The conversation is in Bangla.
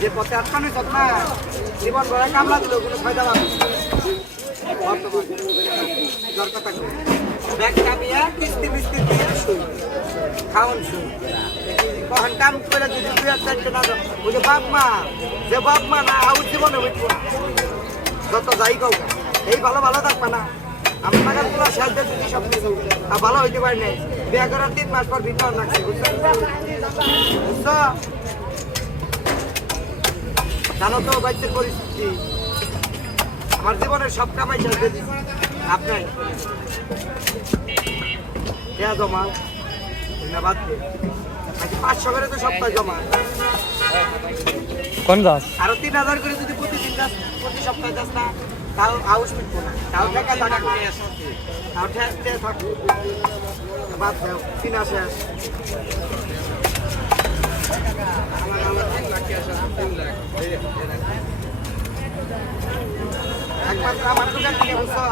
যে পথে আটকানো যত না জীবন ভরা কামলা দিল কোনো ফায়দা পাবে ব্যাগ কামিয়া কিস্তি মিস্তি দিয়ে শুই খাওয়ান শুই কখন কাম করে যদি দুই আর চারটে না ওই যে বাপ মা না আউট জীবনে উঠবো না যত যাই কাউ এই ভালো ভালো থাকবে না আমার নাগাদগুলো শেষ দিয়ে যদি সব কিছু আর ভালো হইতে পারি নাই বিয়ে করার 3 মাস পর ভিতর লাগছে বুঝছো জানো তো বাইতের পরিস্থিতি আমার জীবনের সব কামাই শেষ দিয়ে দিচ্ছি আপনার দেয়া জমা না বাদ দিয়ে 500 করে তো সপ্তাহে জমা কোন গাছ আরো 3000 করে যদি প্রতিদিন যাস প্রতি সপ্তাহে যাস না তাও আউস মিটবো না তাও টাকা থাকবে তাও টাকা থাকবে বাদ দাও কিনা শেষ একবার আমার দোকান থেকে বুঝছো